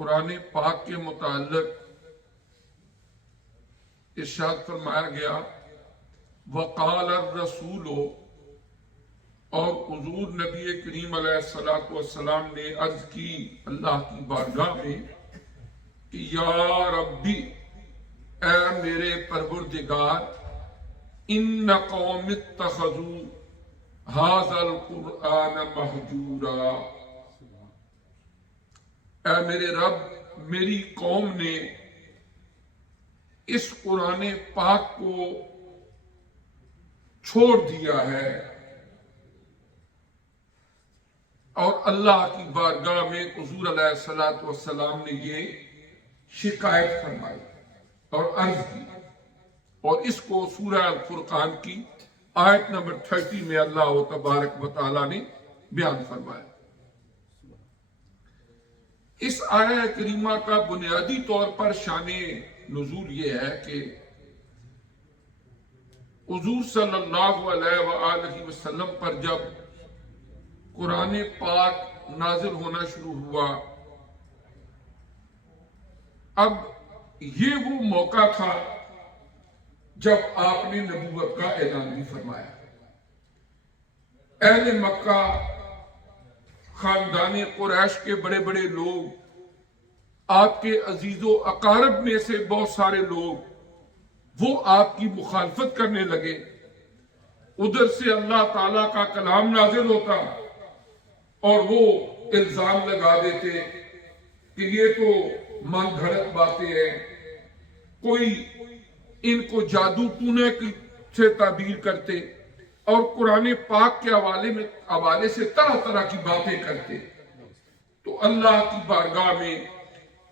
قرآن پاک کے متعلق ارشاد فرمایا گیا وقال الرسول، اور حضور نبی کریم علیہ الصلوۃ والسلام نے عرض کی اللہ کی بارگاہ میں کہ یا ربی، اے میرے پروردگار، ان قوم اتخذوا ھذا القرآن مہجورا، اے میرے رب، میری قوم نے اس قرآن پاک کو چھوڑ دیا ہے۔ اور اللہ کی بارگاہ میں حضور علیہ الصلوۃ والسلام نے یہ شکایت فرمائی اور عرض کی، اور اس کو سورہ الفرقان کی آیت نمبر 30 میں اللہ تبارک و تعالی نے بیان فرمایا۔ اس آیہ کریمہ کا بنیادی طور پر شان نزول یہ ہے کہ حضور صلی اللہ علیہ وآلہ وسلم پر جب قرآن پاک نازل ہونا شروع ہوا، اب یہ وہ موقع تھا جب آپ نے نبوت کا اعلان بھی فرمایا۔ اہل مکہ، خاندان قریش کے بڑے بڑے لوگ، آپ کے عزیز و اقارب میں سے بہت سارے لوگ وہ آپ کی مخالفت کرنے لگے۔ ادھر سے اللہ تعالیٰ کا کلام نازل ہوتا اور وہ الزام لگا دیتے کہ یہ تو من گھڑت باتیں ہیں، کوئی ان کو جادو ٹونے سے تعبیر کرتے اور قرآن پاک کے حوالے سے طرح طرح کی باتیں کرتے۔ تو اللہ کی بارگاہ میں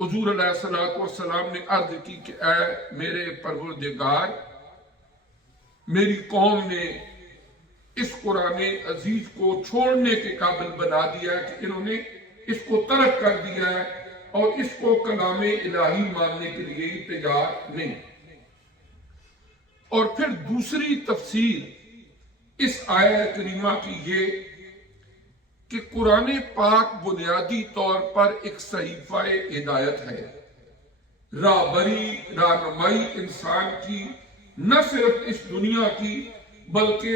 حضور علیہ الصلوۃ والسلام نے عرض کی کہ اے میرے پروردگار، میری قوم نے اس قرآن عزیز کو چھوڑنے کے قابل بنا دیا ہے کہ انہوں نے اس کو ترک کر دیا ہے اور اس کو کلام الہی ماننے کے لیے ہی تیار نہیں۔ اور پھر دوسری تفسیر اس آیہ کریمہ کی یہ کہ قرآن پاک بنیادی طور پر ایک صحیفہ ہدایت ہے، راہبری، رہنمائی انسان کی، نہ صرف اس دنیا کی بلکہ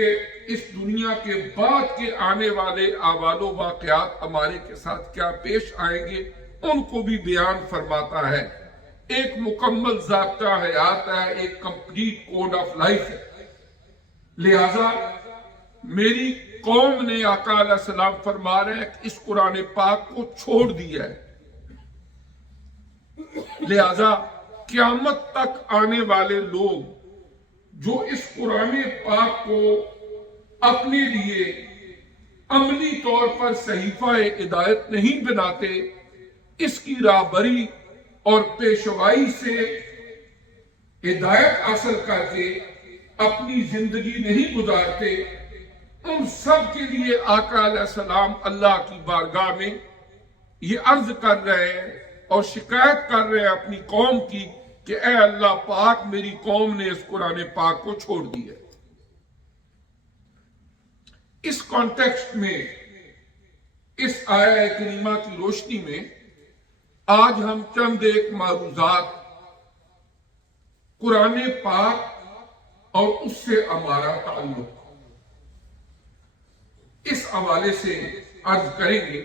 اس دنیا کے بعد کے آنے والے احوال و واقعات ہمارے کے ساتھ کیا پیش آئیں گے ان کو بھی بیان فرماتا ہے۔ ایک مکمل ضابطہ حیات ہے، ایک کمپلیٹ کوڈ آف لائف ہے۔ لہذا میری قوم نے آقا علیہ السلام فرما رہے ہیں کہ اس قرآن پاک کو چھوڑ دیا ہے، لہذا قیامت تک آنے والے لوگ جو اس قرآن پاک کو اپنے لیے عملی طور پر صحیفہ ہدایت نہیں بناتے، اس کی راہبری اور پیشوائی سے ہدایت حاصل کر کے اپنی زندگی نہیں گزارتے، ان سب کے لیے آقا علیہ السلام اللہ کی بارگاہ میں یہ عرض کر رہے ہیں اور شکایت کر رہے ہیں اپنی قوم کی کہ اے اللہ پاک، میری قوم نے اس قرآن پاک کو چھوڑ دیا۔ اس کانٹیکسٹ میں، اس آیہ کریمہ کی روشنی میں آج ہم چند ایک معروضات قرآن پاک اور اس سے ہمارا تعلق اس حوالے سے عرض کریں گے۔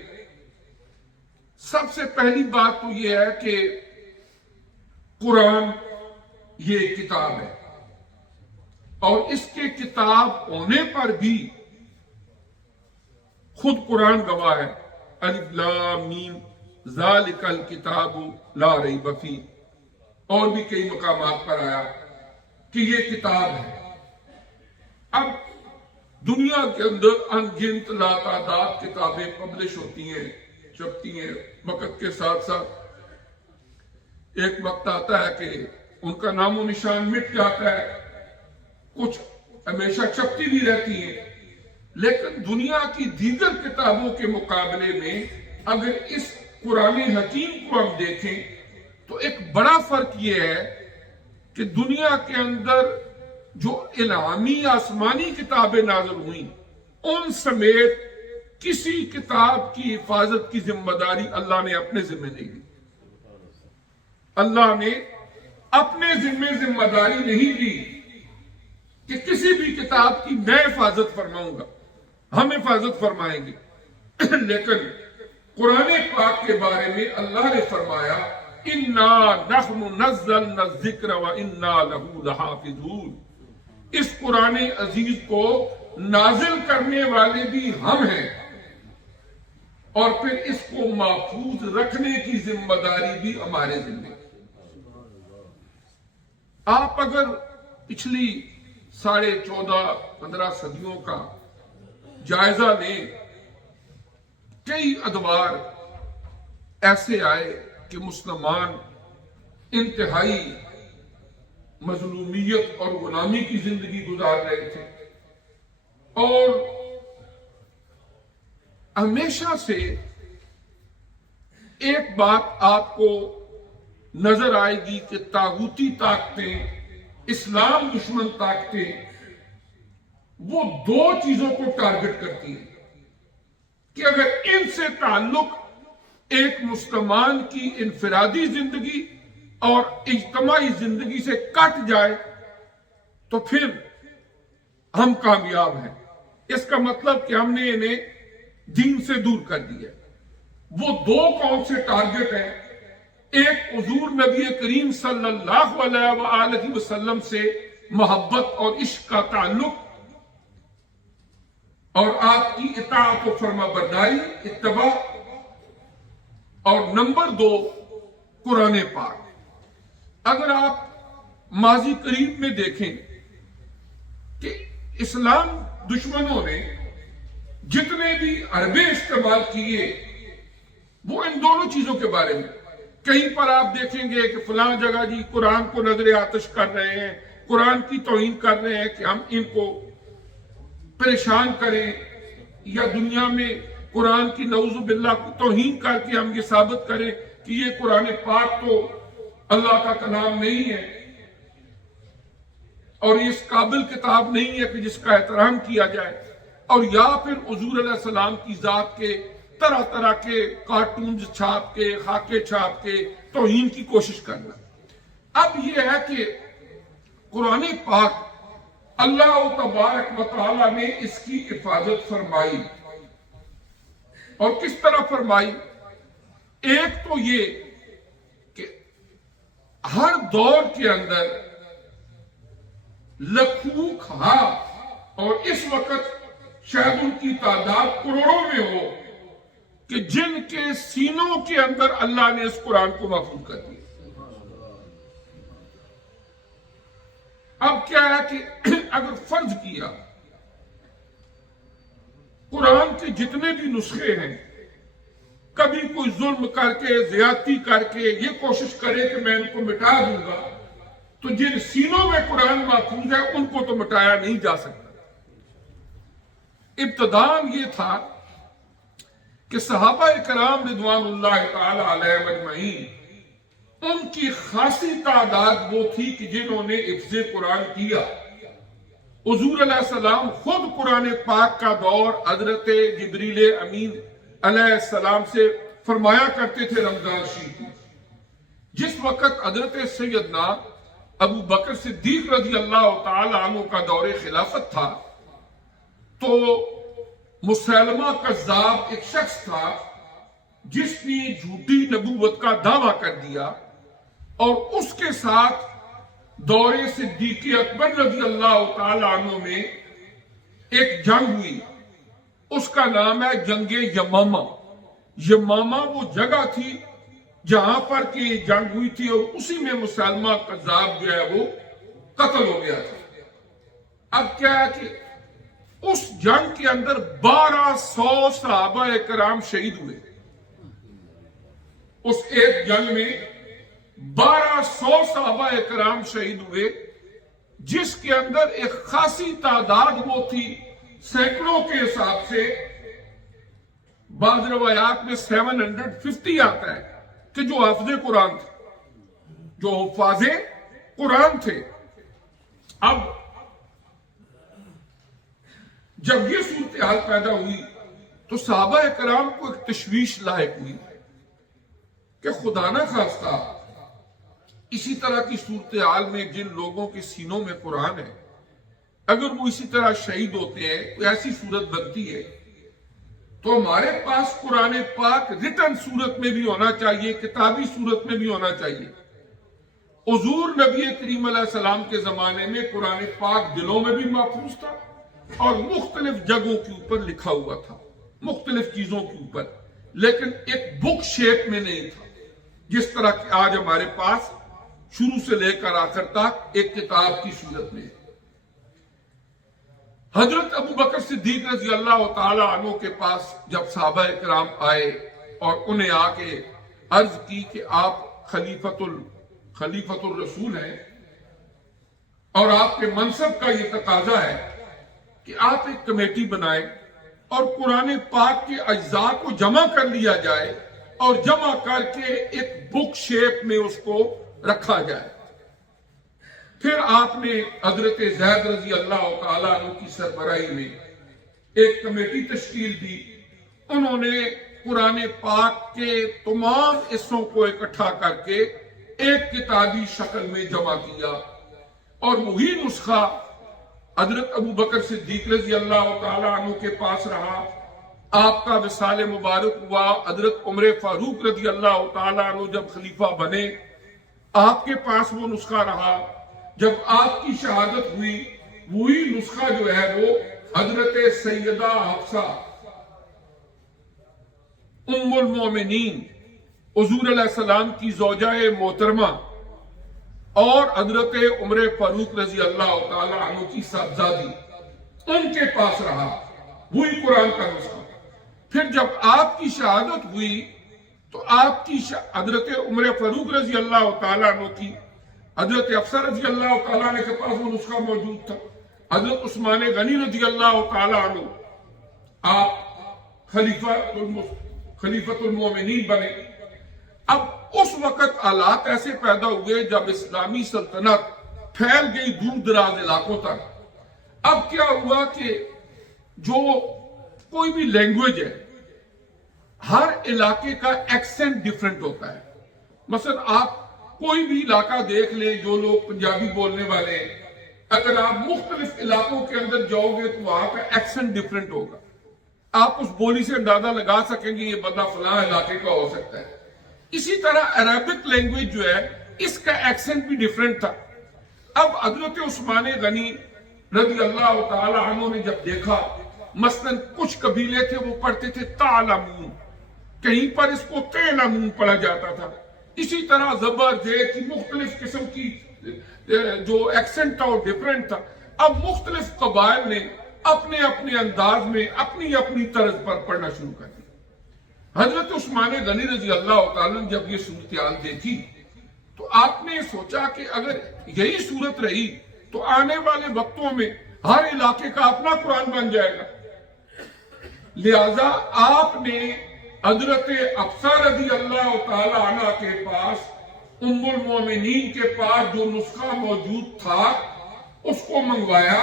سب سے پہلی بات تو یہ ہے کہ قرآن یہ کتاب ہے، اور اس کے کتاب ہونے پر بھی خود قرآن گواہ ہے، الف لام میم ذالک الکتاب لا ریب فیہ، اور بھی کئی مقامات پر آیا کہ یہ کتاب ہے۔ اب دنیا کے اندر ان گنت لاتعداد کتابیں پبلش ہوتی ہیں، چھپتی ہیں، وقت کے ساتھ ساتھ ایک وقت آتا ہے کہ ان کا نام و نشان مٹ جاتا ہے، کچھ ہمیشہ چھپتی بھی رہتی ہیں، لیکن دنیا کی دیگر کتابوں کے مقابلے میں اگر اس قرآن حکیم کو ہم دیکھیں تو ایک بڑا فرق یہ ہے کہ دنیا کے اندر جو الہامی آسمانی کتابیں نازل ہوئیں ان سمیت کسی کتاب کی حفاظت کی ذمہ داری اللہ نے اپنے ذمہ نہیں لی۔ اللہ نے اپنے ذمہ داری نہیں لی کہ کسی بھی کتاب کی میں حفاظت فرماؤں گا، ہم حفاظت فرمائیں گے، لیکن قرآن پاک کے بارے میں اللہ نے فرمایا اِنَّا نَحْنُ نَزَّلْنَا الذِّكْرَ وَإِنَّا لَهُ لَحَافِظُونَ، اس قرآن عزیز کو نازل کرنے والے بھی ہم ہیں، اور پھر اس کو محفوظ رکھنے کی ذمہ داری بھی ہمارے ذمہ۔ آپ اگر پچھلی 14.5-15 صدیوں کا جائزہ لیں، کئی ادوار ایسے آئے کہ مسلمان انتہائی مظلومیت اور غلامی کی زندگی گزار رہے تھے، اور ہمیشہ سے ایک بات آپ کو نظر آئے گی کہ طاغوتی طاقتیں، اسلام دشمن طاقتیں، وہ دو چیزوں کو ٹارگٹ کرتی ہیں کہ اگر ان سے تعلق ایک مسلمان کی انفرادی زندگی اور اجتماعی زندگی سے کٹ جائے تو پھر ہم کامیاب ہیں۔ اس کا مطلب کہ ہم نے انہیں دین سے دور کر دیا۔ وہ دو کون سے ٹارگٹ ہیں؟ ایک حضور نبی کریم صلی اللہ علیہ وآلہ وسلم سے محبت اور عشق کا تعلق، اور آپ کی اطاعت و فرما برداری، اتباع، اور نمبر 2 قرآن پاک۔ اگر آپ ماضی قریب میں دیکھیں کہ اسلام دشمنوں نے جتنے بھی حربے استعمال کیے وہ ان دونوں چیزوں کے بارے میں۔ کہیں پر آپ دیکھیں گے کہ فلاں جگہ جی قرآن کو نظر آتش کر رہے ہیں، قرآن کی توہین کر رہے ہیں کہ ہم ان کو پریشان کریں، یا دنیا میں قرآن کی نعوذ باللہ کی توہین کر کے ہم یہ ثابت کریں کہ یہ قرآن پاک تو اللہ کا کلام نہیں ہے اور اس قابل کتاب نہیں ہے کہ جس کا احترام کیا جائے، اور یا پھر حضور علیہ السلام کی ذات کے طرح طرح کے کارٹونز چھاپ کے، خاکے چھاپ کے توہین کی کوشش کرنا۔ اب یہ ہے کہ قرآن پاک اللہ تبارک و تعالی نے اس کی حفاظت فرمائی، اور کس طرح فرمائی؟ ایک تو یہ کہ ہر دور کے اندر لکھوں کھا، اور اس وقت شاید ان کی تعداد کروڑوں میں ہو، کہ جن کے سینوں کے اندر اللہ نے اس قرآن کو محفوظ کر دیا۔ اب کیا ہے کہ اگر فرض کیا قرآن کے جتنے بھی نسخے ہیں، کبھی کوئی ظلم کر کے، زیادتی کر کے یہ کوشش کرے کہ میں ان کو مٹا دوں گا، تو جن سینوں میں قرآن محفوظ ہے ان کو تو مٹایا نہیں جا سکتا۔ ابتداءً یہ تھا کہ صحابہ کرام رضوان اللہ تعالی علیہم اجمعین، ان کی خاصی تعداد وہ تھی کہ جنہوں نے حفظ قرآن کیا۔ حضور علیہ السلام خود قرآن پاک کا دور حضرت جبریل امین علیہ السلام سے فرمایا کرتے تھے رمضان شریف میں۔ جس وقت حضرت سیدنا ابو بکر صدیق رضی اللہ تعالی عنہ کا دور خلافت تھا، تو مسلمہ کذاب ایک شخص تھا جس نے جھوٹی نبوت کا دعویٰ کر دیا، اور اس کے ساتھ دور صدیق اکبر رضی اللہ تعالی عنہ میں ایک جنگ ہوئی، اس کا نام ہے جنگ یمامہ۔ یمامہ وہ جگہ تھی جہاں پر کہ جنگ ہوئی تھی، اور اسی میں مسلمہ کذاب جو ہے وہ قتل ہو گیا تھا۔ اب کیا ہے کہ اس جنگ کے اندر 1200 صحابہ کرام شہید ہوئے۔ اس ایک جنگ میں 1200 صحابہ کرام شہید ہوئے، جس کے اندر ایک خاصی تعداد وہ تھی، سینکڑوں کے حساب سے، بعض روایات میں 750 آتا ہے، کہ جو حافظ قرآن تھے، جو حفاظ قرآن تھے۔ اب جب یہ صورتحال پیدا ہوئی تو صحابہ کرام کو ایک تشویش لاحق ہوئی کہ خدا نہ خواستہ اسی طرح کی صورتحال میں جن لوگوں کے سینوں میں قرآن ہے اگر وہ اسی طرح شہید ہوتے ہیں، کوئی ایسی صورت بنتی ہے، تو ہمارے پاس قرآن پاک ریٹن صورت میں بھی ہونا چاہیے، کتابی صورت میں بھی ہونا چاہیے۔ حضور نبی کریم علیہ السلام کے زمانے میں قرآن پاک دلوں میں بھی محفوظ تھا اور مختلف جگہوں کے اوپر لکھا ہوا تھا، مختلف چیزوں کے اوپر، لیکن ایک بک شیپ میں نہیں تھا جس طرح کہ آج ہمارے پاس شروع سے لے کر آخر تک ایک کتاب کی صورت میں ہے۔ حضرت ابو بکر صدیق رضی اللہ تعالی عنہ کے پاس جب صحابہ کرام آئے اور انہیں آ کے عرض کی کہ آپ خلیفۃ الرسول ہیں اور آپ کے منصب کا یہ تقاضا ہے کہ آپ ایک کمیٹی بنائیں اور قرآن پاک کے اجزاء کو جمع کر لیا جائے اور جمع کر کے ایک بک شیپ میں اس کو رکھا جائے۔ پھر آپ نے حضرت زید رضی اللہ تعالیٰ عنہ کی سربراہی میں ایک کمیٹی تشکیل دی، انہوں نے قرآن پاک کے تمام حصوں کو اکٹھا کر کے ایک کتابی شکل میں جمع کیا، اور وہی نسخہ حضرت ابو بکر صدیق رضی اللہ تعالیٰ عنہ کے پاس رہا۔ آپ کا وصال مبارک ہوا، حضرت عمر فاروق رضی اللہ تعالیٰ عنہ جب خلیفہ بنے آپ کے پاس وہ نسخہ رہا۔ جب آپ کی شہادت ہوئی وہی نسخہ جو ہے وہ حضرت سیدہ حفصہ ام المومنین حضور علیہ السلام کی زوجہ محترمہ اور حضرت عمر فاروق رضی اللہ تعالی عنہ کی صاحبزادی ان کے پاس رہا، وہی قرآن کا نسخہ۔ پھر جب آپ کی شہادت ہوئی تو آپ کی حضرت عمر فاروق رضی اللہ تعالیٰ عنہ کی حضرت حفصہ رضی اللہ تعالیٰ عنہ کے پاس وہ نسخہ موجود تھا۔ حضرت عثمان غنی رضی اللہ تعالیٰ عنہ آپ خلیفۃ المومنین بنے۔ اب اس وقت حالات ایسے پیدا ہوئے جب اسلامی سلطنت پھیل گئی دور دراز علاقوں تک۔ اب کیا ہوا کہ جو کوئی بھی لینگویج ہے ہر علاقے کا ایکسنٹ ڈیفرنٹ ہوتا ہے۔ مثلا آپ کوئی بھی علاقہ دیکھ لیں، جو لوگ پنجابی بولنے والے ہیں، اگر آپ مختلف علاقوں کے اندر جاؤ گے تو وہاں کا ایکسنٹ ڈیفرنٹ ہوگا، آپ اس بولی سے اندازہ لگا سکیں گے یہ بندہ فلاں علاقے کا ہو سکتا ہے۔ اسی طرح عربک لینگویج جو ہے اس کا ایکسنٹ بھی ڈیفرنٹ تھا۔ اب حضرت عثمان غنی رضی اللہ تعالی عنہ نے جب دیکھا مثلا کچھ قبیلے تھے وہ پڑھتے تھے تعلمون، کہیں پر اس کو تعلمون پڑھا جاتا تھا، اسی طرح زبر زیر کی مختلف قسم کی جو ایکسنٹ تھا وہ ڈیفرنٹ تھا۔ اب مختلف قبائل نے اپنے اپنے انداز میں اپنی اپنی طرز پر پڑھنا شروع کر دیا۔ حضرت عثمان غنی رضی اللہ تعالیٰ نے جب یہ صورتحال دیکھی تو آپ نے سوچا کہ اگر یہی صورت رہی تو آنے والے وقتوں میں ہر علاقے کا اپنا قرآن بن جائے گا، لہذا آپ نے حضرت حفصہ رضی اللہ تعالی عنہ کے پاس ام المومنین کے پاس جو نسخہ موجود تھا اس کو منگوایا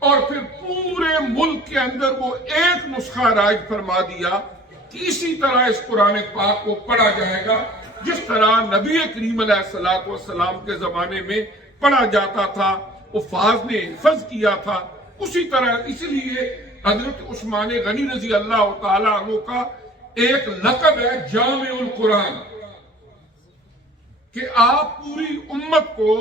اور پھر پورے ملک کے اندر وہ ایک نسخہ رائج فرما دیا کہ اسی طرح اس قرآن پاک کو پڑھا جائے گا جس طرح نبی کریم علیہ السلام کے زمانے میں پڑھا جاتا تھا، حفاظ نے حفظ کیا تھا اسی طرح۔ اسی لیے حضرت عثمان غنی رضی اللہ تعالی عنہ کا ایک لقب ہے جامع القرآن، کہ آپ پوری امت کو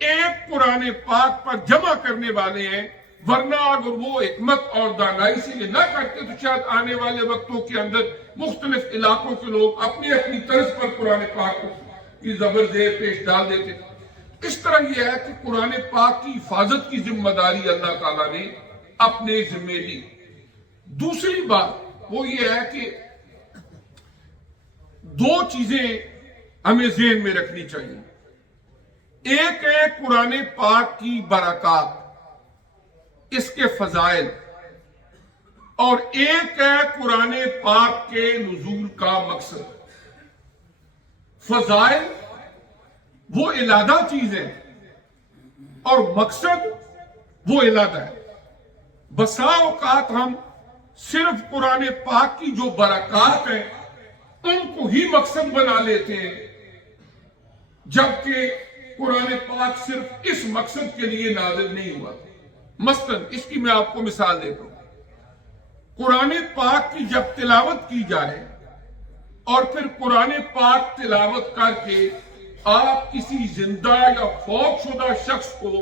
ایک قرآن پاک پر جمع کرنے والے ہیں، ورنہ اگر وہ حکمت اور دانائی سے یہ نہ کرتے تو شاید آنے والے وقتوں کے اندر مختلف علاقوں کے لوگ اپنی اپنی طرز پر قرآن پاک کی زبر زیر پیش ڈال دیتے۔ اس طرح یہ ہے کہ قرآن پاک کی حفاظت کی ذمہ داری اللہ تعالیٰ نے اپنے ذمہ لی۔ دوسری بات وہ یہ ہے کہ دو چیزیں ہمیں ذہن میں رکھنی چاہیے، ایک ہے قرآن پاک کی برکات، اس کے فضائل، اور ایک ہے قرآن پاک کے نزول کا مقصد۔ فضائل وہ علیحدہ چیز ہے اور مقصد وہ علیحدہ ہے۔ بسا اوقات ہم صرف قرآن پاک کی جو برکات ہیں ان کو ہی مقصد بنا لیتے ہیں، جبکہ قرآن پاک صرف اس مقصد کے لیے نازل نہیں ہوا تھا۔ مثلاً اس کی میں آپ کو مثال دیتا ہوں، قرآن پاک کی جب تلاوت کی جائے اور پھر قرآن پاک تلاوت کر کے آپ کسی زندہ یا فوت شدہ شخص کو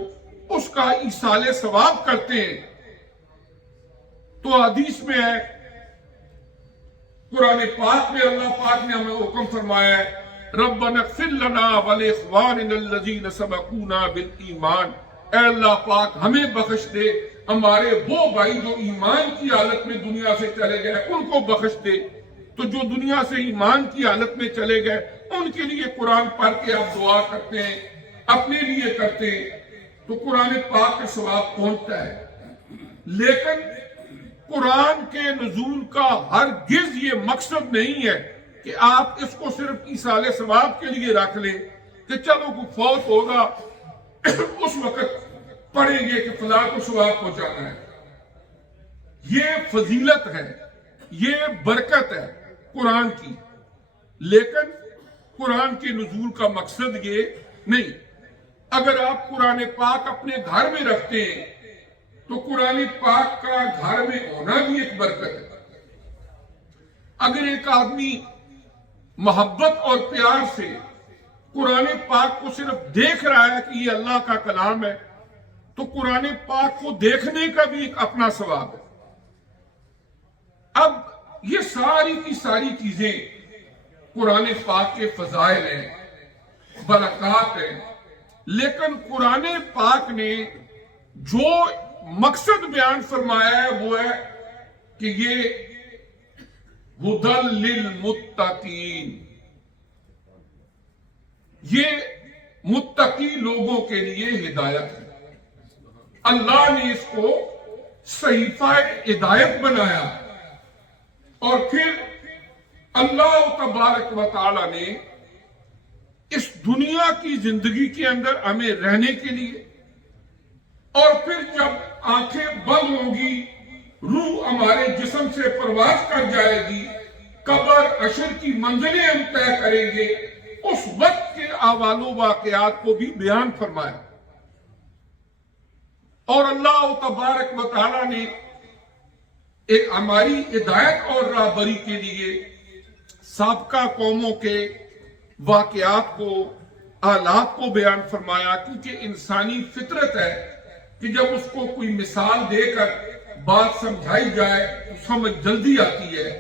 اس کا ایصال ثواب کرتے ہیں تو حدیث میں ہے، قرآن پاک میں اللہ پاک نے ہمیں حکم فرمایا ہے، ربنا اغفر لنا ولاخواننا الذین سبقونا بالایمان، اے اللہ پاک ہمیں بخش دے، ہمارے وہ بھائی جو ایمان کی حالت میں دنیا سے چلے گئے ان کو بخش دے۔ تو جو دنیا سے ایمان کی حالت میں چلے گئے ان کے لیے قرآن پڑھ کے آپ دعا کرتے ہیں، اپنے لیے کرتے ہیں تو قرآن پاک کا ثواب پہنچتا ہے۔ لیکن قرآن کے نزول کا ہرگز یہ مقصد نہیں ہے کہ آپ اس کو صرف ایصال ثواب کے لیے رکھ لیں کہ چلو کوئی فوت ہوگا اس وقت پڑھیں گے کہ فلاں کو ثواب پہنچانا ہے۔ یہ فضیلت ہے، یہ برکت ہے قرآن کی، لیکن قرآن کے نزول کا مقصد یہ نہیں۔ اگر آپ قرآن پاک اپنے گھر میں رکھتے ہیں تو قرآن پاک کا گھر میں ہونا بھی ایک برکت ہے۔ اگر ایک آدمی محبت اور پیار سے قرآن پاک کو صرف دیکھ رہا ہے کہ یہ اللہ کا کلام ہے تو قرآن پاک کو دیکھنے کا بھی ایک اپنا ثواب ہے۔ اب یہ ساری کی ساری چیزیں قرآن پاک کے فضائل ہیں، برکات ہیں، لیکن قرآن پاک نے جو مقصد بیان فرمایا ہے وہ ہے کہ یہ ہدی للمتقین، یہ متقی لوگوں کے لیے ہدایت ہے۔ اللہ نے اس کو صحیفہ ہدایت بنایا اور پھر اللہ تبارک و تعالی نے اس دنیا کی زندگی کے اندر ہمیں رہنے کے لیے اور پھر جب آنکھیں بند ہوں گی، روح ہمارے جسم سے پرواز کر جائے گی، قبر حشر کی منزلیں ہم طے کریں گے، اس وقت کے احوال و واقعات کو بھی بیان فرمایا۔ اور اللہ تبارک و تعالی نے ایک ہماری ہدایت اور راہبری کے لیے سابقہ قوموں کے واقعات کو، حالات کو بیان فرمایا، کیونکہ انسانی فطرت ہے کہ جب اس کو کوئی مثال دے کر بات سمجھائی جائے تو سمجھ جلدی آتی ہے۔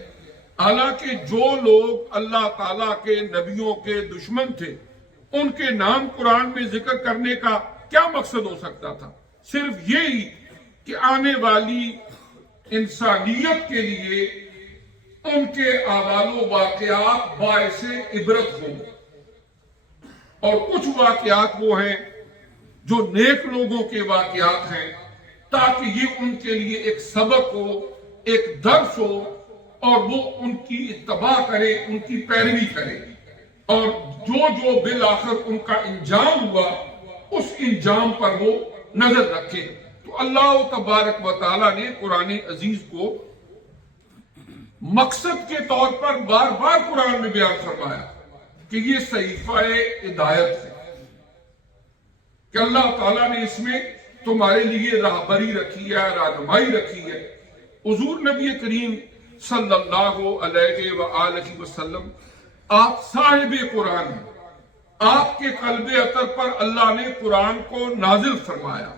حالانکہ جو لوگ اللہ تعالیٰ کے نبیوں کے دشمن تھے ان کے نام قرآن میں ذکر کرنے کا کیا مقصد ہو سکتا تھا؟ صرف یہی کہ آنے والی انسانیت کے لیے ان کے احوال و واقعات باعث عبرت ہوں، اور کچھ واقعات وہ ہیں جو نیک لوگوں کے واقعات ہیں تاکہ یہ ان کے لیے ایک سبق ہو، ایک درس ہو، اور وہ ان کی اتباع کرے، ان کی پیروی کرے، اور جو بالآخر ان کا انجام ہوا اس انجام پر وہ نظر رکھے۔ تو اللہ تبارک و تعالیٰ نے قرآن عزیز کو مقصد کے طور پر بار بار قرآن میں بیان فرمایا کہ یہ صحیفہ ہدایت ہے، کہ اللہ تعالیٰ نے اس میں تمہارے لیے راہبری رکھی ہے، رہنمائی رکھی ہے۔ حضور نبی کریم صلی اللہ علیہ وآلہ وسلم آپ صاحب قرآن ہیں، آپ کے قلب اطہر پر اللہ نے قرآن کو نازل فرمایا۔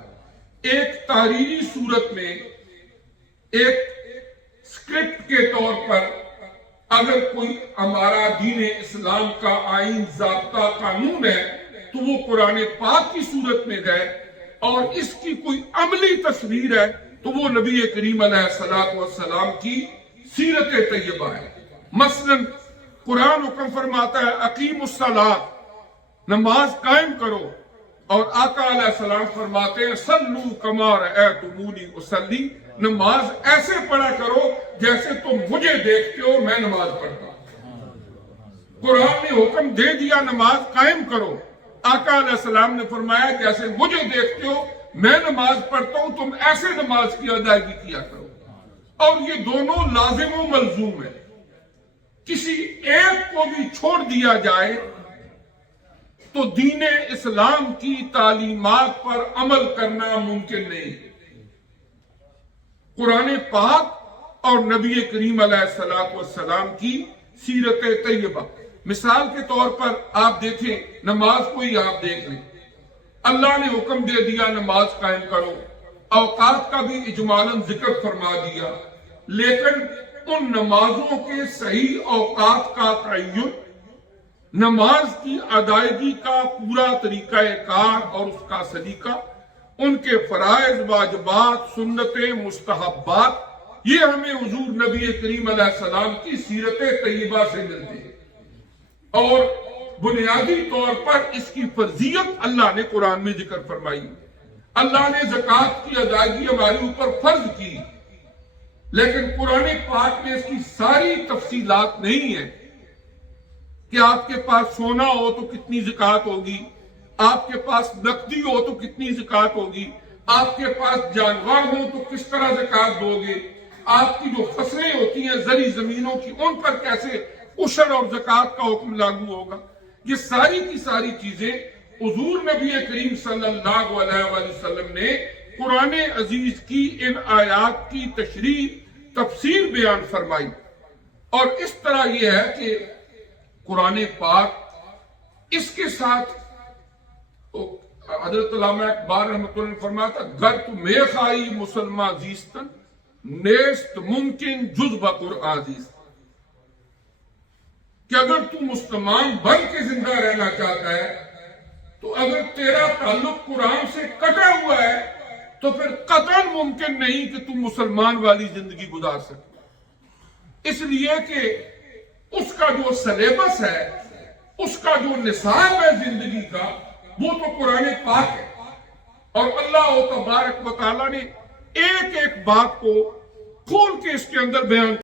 ایک تحریری صورت میں، ایک اسکرپٹ کے طور پر اگر کوئی ہمارا دین اسلام کا آئین، ضابطہ، قانون ہے تو وہ قرآن پاک کی صورت میں ہے، اور اس کی کوئی عملی تصویر ہے تو وہ نبی کریم علیہ السلام کی سیرت طیبہ ہے۔ مثلا قرآن حکم فرماتا ہے اقیم الصلاۃ، نماز قائم کرو، اور آقا علیہ السلام فرماتے ہیں صلو کما رأیتمونی اصلی، نماز ایسے پڑھا کرو جیسے تم مجھے دیکھتے ہو میں نماز پڑھتا ہوں۔ قرآن نے حکم دے دیا نماز قائم کرو، آقا علیہ السلام نے فرمایا جیسے مجھے دیکھتے ہو میں نماز پڑھتا ہوں تم ایسے نماز کی ادائیگی کیا کرو۔ اور یہ دونوں لازم و ملزوم ہے، کسی ایک کو بھی چھوڑ دیا جائے تو دین اسلام کی تعلیمات پر عمل کرنا ممکن نہیں۔ قرآن پاک اور نبی کریم علیہ السلام کی سیرت طیبہ، مثال کے طور پر آپ دیکھیں، نماز کو ہی آپ دیکھ لیں، اللہ نے حکم دے دیا نماز قائم کرو، اوقات کا بھی اجمالاً ذکر فرما دیا، لیکن ان نمازوں کے صحیح اوقات کا تعین، نماز کی ادائیگی کا پورا طریقہ کار اور اس کا سلیقہ، ان کے فرائض، واجبات، سنتیں، مستحبات، یہ ہمیں حضور نبی کریم علیہ السلام کی سیرت طیبہ سے ملتے ہیں، اور بنیادی طور پر اس کی فرضیت اللہ نے قرآن میں ذکر فرمائی۔ اللہ نے زکوٰۃ کی ادائیگی ہمارے اوپر فرض کی، لیکن قرآن پاک میں اس کی ساری تفصیلات نہیں ہیں کہ آپ کے پاس سونا ہو تو کتنی زکوٰۃ ہوگی، آپ کے پاس نقدی ہو تو کتنی زکوٰۃ ہوگی، آپ کے پاس جانور ہو تو کس طرح زکوٰۃ دو گے، آپ کی جو فصلیں ہوتی ہیں زرعی زمینوں کی، ان پر کیسے عشر اور زکوٰۃ کا حکم لاگو ہوگا۔ یہ ساری کی ساری چیزیں حضور نبی کریم صلی اللہ علیہ وآلہ وسلم نے قرآن عزیز کی ان آیات کی تشریح، تفسیر بیان فرمائی۔ اور اس طرح یہ ہے کہ قرآن پاک اس کے ساتھ حضرت علامہ اقبال رحمۃ اللہ نے فرمایا تھا، گر تو میخائی مسلمان زیستن نیست ممکن جز بقرآن زیستن، کہ اگر تو مسلمان بن کے زندہ رہنا چاہتا ہے تو اگر تیرا تعلق قرآن سے کٹا ہوا ہے تو پھر قطعاً ممکن نہیں کہ تو مسلمان والی زندگی گزار سکے، اس لیے کہ اس کا جو سلیبس ہے، اس کا جو نصاب ہے زندگی کا، وہ تو قرآن پاک ہے، اور اللہ تبارک و تعالیٰ نے ایک ایک بات کو کھول کے اس کے اندر بیان